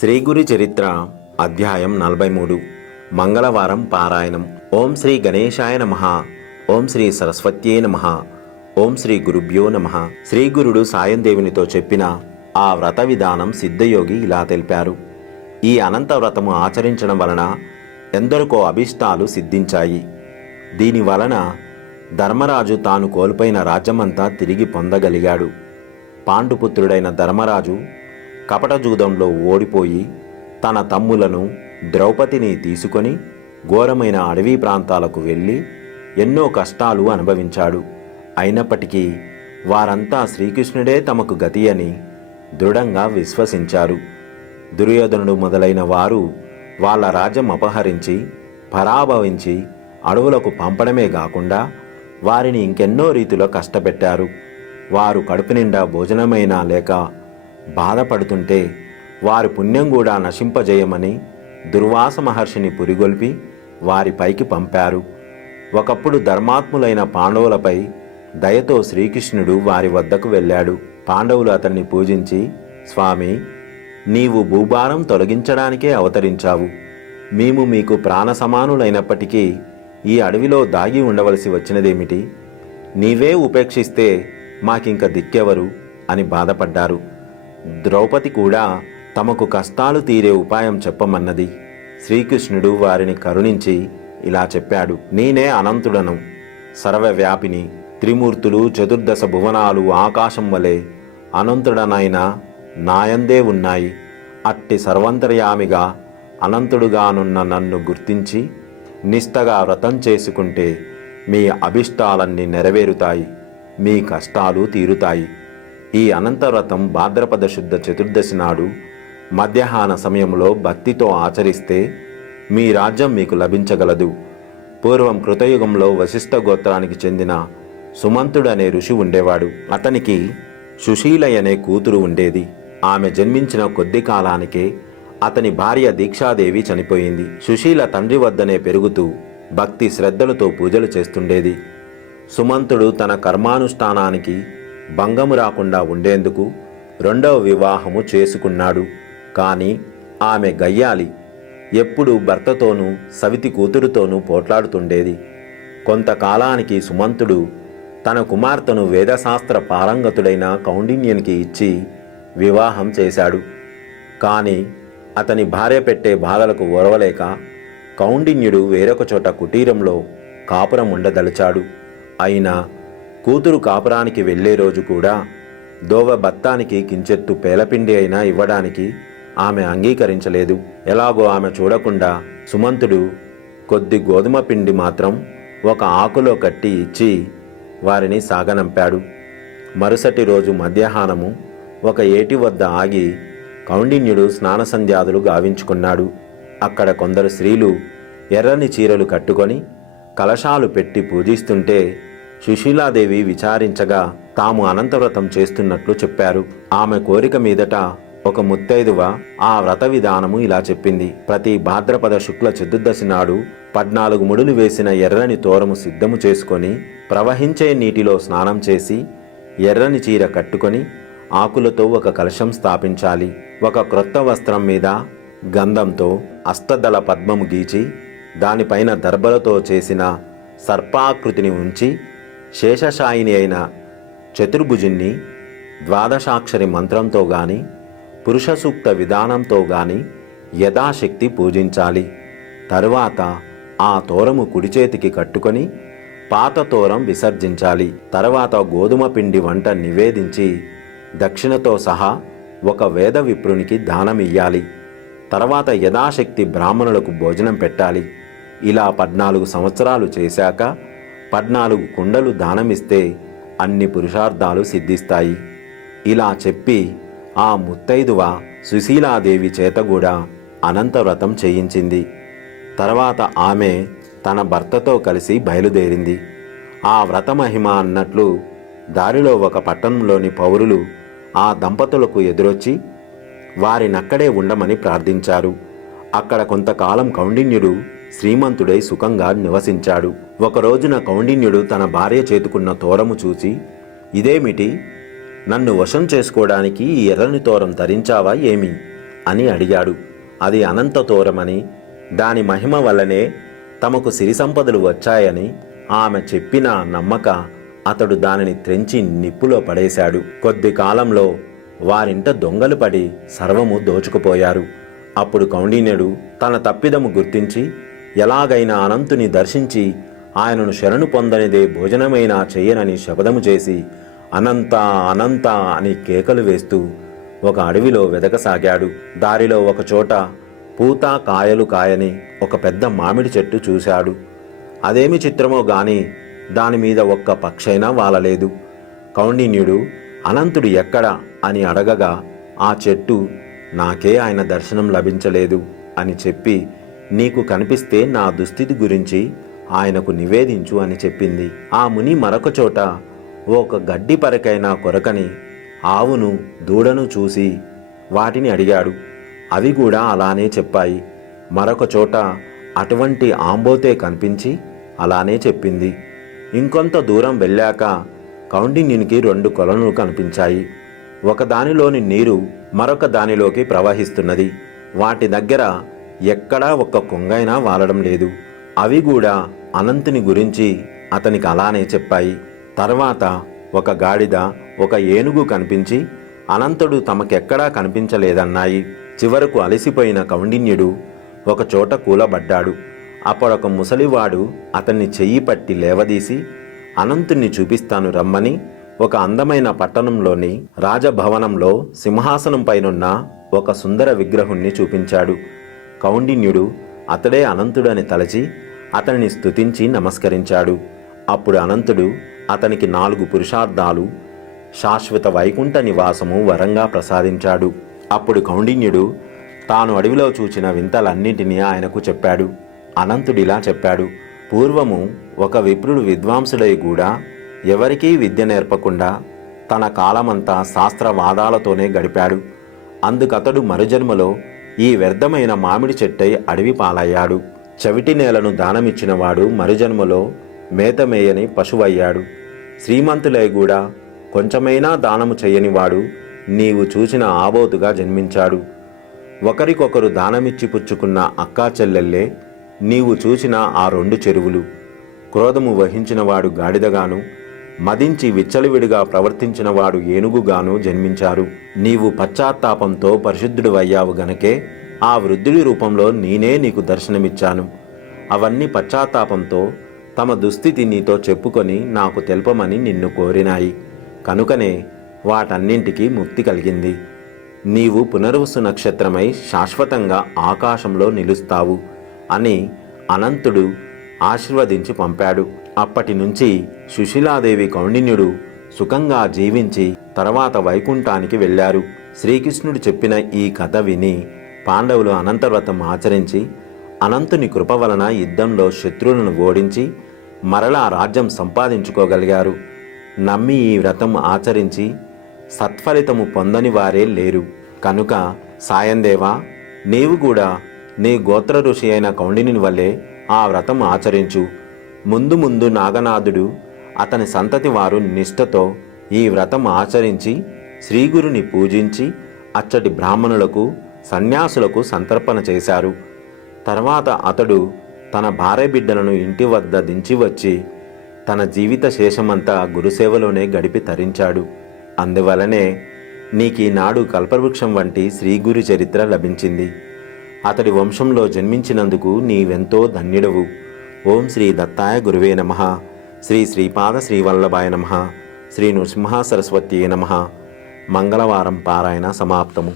శ్రీగురి చరిత్ర అధ్యాయం 43 మంగళవారం పారాయణం. ఓం శ్రీ గణేశాయ నమః. ఓం శ్రీ సరస్వత్యే నమః. ఓం శ్రీ గురుభ్యో నమః. శ్రీగురుడు సాయందేవునితో చెప్పిన ఆ వ్రత విధానం సిద్ధయోగి ఇలా తెలిపారు. ఈ అనంత వ్రతము ఆచరించడం వలన ఎందరికో అభిష్టాలు సిద్ధించాయి. దీని వలన ధర్మరాజు తాను కోల్పోయిన రాజ్యమంతా తిరిగి పొందగలిగాడు. పాండుపుత్రుడైన ధర్మరాజు కపటజూదంలో ఓడిపోయి తన తమ్ములను ద్రౌపదిని తీసుకొని ఘోరమైన అడవి ప్రాంతాలకు వెళ్ళి ఎన్నో కష్టాలు అనుభవించాడు. అయినప్పటికీ వారంతా శ్రీకృష్ణుడే తమకు గతి అని దృఢంగా విశ్వసించారు. దుర్యోధనుడు మొదలైన వారు వాళ్ళ రాజ్యం అపహరించి పరాభవించి అడవులకు పంపడమే కాకుండా వారిని ఇంకెన్నో రీతిలో కష్టపెట్టారు. వారు కడుపు నిండా భోజనమైనా లేక బాధపడుతుంటే వారి పుణ్యం కూడా నశింపజేయమని దుర్వాస మహర్షిని పురిగొల్పి వారిపైకి పంపారు. ఒకప్పుడు ధర్మాత్ములైన పాండవులపై దయతో శ్రీకృష్ణుడు వారి వద్దకు వెళ్ళాడు. పాండవులు అతన్ని పూజించి, స్వామి, నీవు భూభారం తొలగించడానికే అవతరించావు. మేము మీకు ప్రాణ సమానులైనప్పటికీ ఈ అడవిలో దాగి ఉండవలసి వచ్చినదేమిటి? నీవే ఉపేక్షిస్తే మాకింక దిక్కెవరు అని బాధపడ్డారు. ద్రౌపది కూడా తమకు కష్టాలు తీరే ఉపాయం చెప్పమన్నది. శ్రీకృష్ణుడు వారిని కరుణించి ఇలా చెప్పాడు. నేనే అనంతుడను, సర్వవ్యాపిని. త్రిమూర్తులు, చతుర్దశ భువనాలు ఆకాశం వలె అనంతుడనైన నాయందే ఉన్నాయి. అట్టి సర్వంతర్యామిగా అనంతుడుగానున్న నన్ను గుర్తించి నిష్టగా వ్రతం చేసుకుంటే మీ అభిష్టాలన్నీ నెరవేరుతాయి, మీ కష్టాలు తీరుతాయి. ఈ అనంతవ్రతం భాద్రపద శుద్ధ చతుర్దశి నాడు మధ్యాహ్న సమయంలో భక్తితో ఆచరిస్తే మీ రాజ్యం మీకు లభించగలదు. పూర్వం కృతయుగంలో వశిష్ఠ గోత్రానికి చెందిన సుమంతుడు అనే ఋషి ఉండేవాడు. అతనికి సుశీల అనే కూతురు ఉండేది. ఆమె జన్మించిన కొద్ది కాలానికే అతని భార్య దీక్షాదేవి చనిపోయింది. సుశీల తండ్రి వద్దనే పెరుగుతూ భక్తి శ్రద్ధలతో పూజలు చేస్తుండేది. సుమంతుడు తన కర్మానుష్ఠానానికి భంగము రాకుండా ఉండేందుకు రెండవ వివాహము చేసుకున్నాడు. కానీ ఆమె గయ్యాలి. ఎప్పుడూ భర్తతోనూ సవితి కూతురుతోనూ పోట్లాడుతుండేది. కొంతకాలానికి సుమంతుడు తన కుమార్తెను వేదశాస్త్ర పారంగతుడైన కౌండిన్యునికి ఇచ్చి వివాహం చేశాడు. కానీ అతని భార్య పెట్టే బాధలకు ఓర్వలేక కౌండిన్యుడు వేరొక చోట కుటీరంలో కాపురం ఉండదలిచాడు. అయినా కూతురు కాపురానికి వెళ్లే రోజు కూడా దోవ బత్తానికి కించెత్తు పేలపిండి అయినా ఇవ్వడానికి ఆమె అంగీకరించలేదు. ఎలాగో ఆమె చూడకుండా సుమంతుడు కొద్ది గోధుమ పిండి మాత్రం ఒక ఆకులో కట్టి ఇచ్చి వారిని సాగనంపాడు. మరుసటి రోజు మధ్యాహ్నము ఒక ఏటి వద్ద ఆగి కౌండిన్యుడు స్నాన సంధ్యాదులు గావించుకున్నాడు. అక్కడ కొందరు స్త్రీలు ఎర్రని చీరలు కట్టుకొని కలశాలు పెట్టి పూజిస్తుంటే సుశీలాదేవి విచారించగా తాము అనంతవ్రతం చేస్తున్నట్లు చెప్పారు. ఆమె కోరిక మీదట ఒక ముత్తైదువ ఆ వ్రత విధానము ఇలా చెప్పింది. ప్రతి భాద్రపద శుక్ల చతుర్దశి నాడు 14 ముడులు వేసిన ఎర్రని తోరము సిద్ధము చేసుకొని ప్రవహించే నీటిలో స్నానం చేసి ఎర్రని చీర కట్టుకొని ఆకులతో ఒక కలశం స్థాపించాలి. ఒక క్రొత్త వస్త్రం మీద గంధంతో అష్టదళ పద్మము గీచి దానిపైన దర్భలతో చేసిన సర్పాకృతిని ఉంచి శేషశాయిని అయిన చతుర్భుజుణ్ణి ద్వాదశాక్షరి మంత్రంతో గాని పురుష సూక్త విధానంతో గాని యథాశక్తి పూజించాలి. తరువాత ఆ తోరము కుడి చేతికి కట్టుకొని పాత తోరం విసర్జించాలి. తర్వాత గోధుమ పిండి వంట నివేదించి దక్షిణతో సహా ఒక వేద విప్రునికి దానమియ్యాలి. తర్వాత యథాశక్తి బ్రాహ్మణులకు భోజనం పెట్టాలి. ఇలా 14 సంవత్సరాలు చేశాక 14 కుండలు దానమిస్తే అన్ని పురుషార్థాలు సిద్ధిస్తాయి. ఇలా చెప్పి ఆ ముత్తైదువ సుశీలాదేవి చేత కూడా అనంతవ్రతం చేయించింది. తర్వాత ఆమె తన భర్తతో కలిసి బయలుదేరింది. ఆ వ్రత మహిమ అన్నట్లు దారిలో ఒక పట్టణంలోని పౌరులు ఆ దంపతులకు ఎదురొచ్చి వారినక్కడే ఉండమని ప్రార్థించారు. అక్కడ కొంతకాలం కౌండిన్యుడు శ్రీమంతుడై సుఖంగా నివసించాడు. ఒక రోజున కౌండిన్యుడు తన భార్య చేతుకున్న తోరము చూసి, ఇదేమిటి? నన్ను వశం చేసుకోవడానికి ఈ ఎర్రని తోరం ధరించావా ఏమి అని అడిగాడు. అది అనంత తోరమని, దాని మహిమ వల్లనే తమకు సిరి సంపదలు వచ్చాయని ఆమె చెప్పిన నమ్మక అతడు దానిని త్రెంచి నిప్పులో పడేశాడు. కొద్ది కాలంలో వారింట దొంగలు పడి సర్వము దోచుకుపోయారు. అప్పుడు కౌండిన్యుడు తన తప్పిదము గుర్తించి ఎలాగైనా అనంతుని దర్శించి ఆయనను శరణు పొందనిదే భోజనమైనా చెయ్యనని శపథము చేసి అనంత అనంత అని కేకలు వేస్తూ ఒక అడవిలో వెదకసాగాడు. దారిలో ఒకచోట పూత కాయలు కాయని ఒక పెద్ద మామిడి చెట్టు చూశాడు. అదేమి చిత్రమో గాని దానిమీద ఒక్క పక్షైనా వాలలేదు. కౌండిన్యుడు అనంతుడు ఎక్కడా అని అడగగా ఆ చెట్టు నాకే ఆయన దర్శనం లభించలేదు అని చెప్పి నీకు కనిపిస్తే నా దుస్థితి గురించి ఆయనకు నివేదించు అని చెప్పింది. ఆ ముని మరొక చోట ఒక గడ్డి పరకైనా కొరకని ఆవును దూడను చూసి వాటిని అడిగాడు. అవి కూడా అలానే చెప్పాయి. మరొక చోట అటువంటి ఆంబోతే కనిపించి అలానే చెప్పింది. ఇంకొంత దూరం వెళ్ళాక కౌండిన్యునికి 2 కొలనులు కనిపించాయి. ఒకదానిలోని నీరు మరొక దానిలోకి ప్రవహిస్తున్నది. వాటి దగ్గర ఎక్కడా ఒక్క కొంగైనా వాలడం లేదు. అవి కూడా అనంతుని గురించి అతనికి అలానే చెప్పాయి. తర్వాత ఒక గాడిద, ఒక ఏనుగు కనిపించి అనంతుడు తమకెక్కడా కనిపించలేదన్నాయి. చివరకు అలసిపోయిన కౌండిన్యుడు ఒకచోట కూలబడ్డాడు. అప్పుడొక ముసలివాడు అతన్ని చెయ్యి పట్టి లేవదీసి అనంతుణ్ణి చూపిస్తాను రమ్మని ఒక అందమైన పట్టణంలోని రాజభవనంలో సింహాసనం పైనున్న ఒక సుందర విగ్రహుణ్ణి చూపించాడు. కౌండిన్యుడు అతడే అనంతుడని తలచి అతనిని స్తుతించి నమస్కరించాడు. అప్పుడు అనంతుడు అతనికి 4 పురుషార్థాలు, శాశ్వత వైకుంఠ నివాసము వరంగా ప్రసాదించాడు. అప్పుడు కౌండిన్యుడు తాను అడవిలో చూచిన వింతలన్నింటినీ ఆయనకు చెప్పాడు. అనంతుడిలా చెప్పాడు. పూర్వము ఒక విప్రుడు విద్వాంసుడై కూడా ఎవరికీ విద్య నేర్పకుండా తన కాలమంతా శాస్త్రవాదాలతోనే గడిపాడు. అందుకతడు మరుజన్మలో ఈ వ్యర్థమైన మామిడి చెట్టై అడవి పాలయ్యాడు. చవిటి నేలను దానమిచ్చినవాడు మరుజన్మలో మేతమేయని పశువయ్యాడు. శ్రీమంతులై కూడా కొంచెమైనా దానము చెయ్యనివాడు నీవు చూసిన ఆబోతుగా జన్మించాడు. ఒకరికొకరు దానమిచ్చి పుచ్చుకున్న అక్కా చెల్లెల్లే నీవు చూసిన ఆ 2 చెరువులు. క్రోధము వహించినవాడు గాడిదగాను, మదించి విచ్చలవిడిగా ప్రవర్తించినవాడు ఏనుగుగాను జన్మించారు. నీవు పశ్చాత్తాపంతో పరిశుద్ధుడివయ్యావు గనకే ఆ వృద్ధుడి రూపంలో నేనే నీకు దర్శనమిచ్చాను. అవన్నీ పశ్చాత్తాపంతో తమ దుస్థితి నీతో చెప్పుకొని నాకు తెల్పమని నిన్ను కోరినాయి. కనుకనే వాటన్నింటికీ ముక్తి కలిగింది. నీవు పునర్వసు నక్షత్రమై శాశ్వతంగా ఆకాశంలో నిలుస్తావు అని అనంతుడు ఆశీర్వదించి పంపాడు. అప్పటి నుంచి సుశీలాదేవి కౌండిన్యుడు సుఖంగా జీవించి తర్వాత వైకుంఠానికి వెళ్ళారు. శ్రీకృష్ణుడు చెప్పిన ఈ కథ విని పాండవులు అనంతవ్రతం ఆచరించి అనంతుని కృప వలన యుద్ధంలో శత్రువులను ఓడించి మరలా రాజ్యం సంపాదించుకోగలిగారు. నమ్మి ఈ వ్రతం ఆచరించి సత్ఫలితము పొందని వారే లేరు. కనుక సాయందేవా, నీవు కూడా నీ గోత్ర ఋషి అయిన కౌండిని వల్లే ఆ వ్రతం ఆచరించు. ముందు ముందు నాగనాథుడు అతని సంతతి వారు నిష్ఠతో ఈ వ్రతం ఆచరించి శ్రీగురుని పూజించి అచ్చటి బ్రాహ్మణులకు సన్యాసులకు సంతర్పణ చేశారు. తర్వాత అతడు తన భార్య బిడ్డలను ఇంటి వద్ద దించి వచ్చి తన జీవిత శేషమంతా గురుసేవలోనే గడిపి తరించాడు. అందువలనే నీకీనాడు కల్పవృక్షం వంటి శ్రీగురు చరిత్ర లభించింది. అతడి వంశంలో జన్మించినందుకు నీవెంతో ధన్యుడవు. ఓం శ్రీ దత్తాయ గురువే నమః. శ్రీ శ్రీపాద శ్రీవల్లభాయ నమః. శ్రీ నృసింహ సరస్వత్యే నమః. మంగళవారం పారాయణ సమాప్తము.